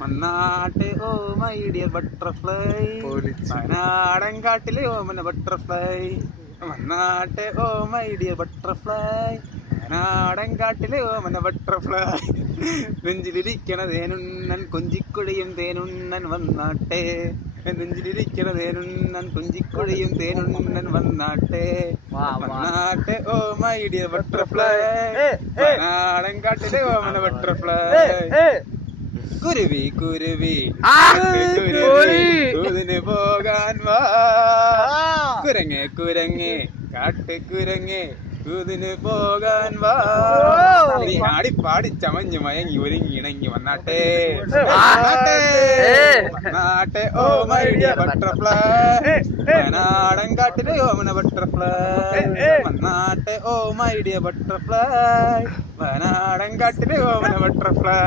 മണ്ണാട്ടെ oh my dear butterfly, വയനാടൻ കാട്ടിലെ ഓമന ബട്ടർഫ്ലൈ. മണ്ണാട്ടെ ഓ മൈ ഡിയർ ബട്ടർഫ്ലൈ, വയനാടൻ കാട്ടിലെ ഓമന ബട്ടർഫ്ലൈ. നെഞ്ചിലിരിക്കണ തേനുണ്ണൻ കൊഞ്ചിക്കുഴിയും തേനുണ്ണൻ വന്നാട്ടെ, നെഞ്ചിലിരിക്കണ തേനുണ്ണൻ കൊഞ്ചിക്കുഴിയും തേനുണ്ണൻ വന്നാട്ടെ. വന്നാട്ടെ ഓ മൈ ഡിയർ ബട്ടർഫ്ലൈ, വയനാടൻ കാട്ടിലെ ഓമന ബട്ടർഫ്ലൈ. കുരുവി കുരുവി കുരുവിന് പോകാൻ വാ, കുരങ്ങേ കുരങ്ങേ കാട്ടുകുരങ്ങേ കൂതിന് പോകാൻ വാ. നീ ആടിപ്പാടി ചമഞ്ഞു മയങ്ങി ഒരുങ്ങി ഇണങ്ങി വന്നാട്ടെ, വന്നാട്ടെ ഓ മൈ ഡിയർ ബട്ടർഫ്ലൈ, വയനാടൻ കാട്ടിലെ ഓമന ബട്ടർഫ്ലൈ. വന്നാട്ടെ ഓ മൈ ഡിയർ ബട്ടർഫ്ലൈ, വയനാടൻ കാട്ടിലെ ഓമന ബട്ടർഫ്ലൈ.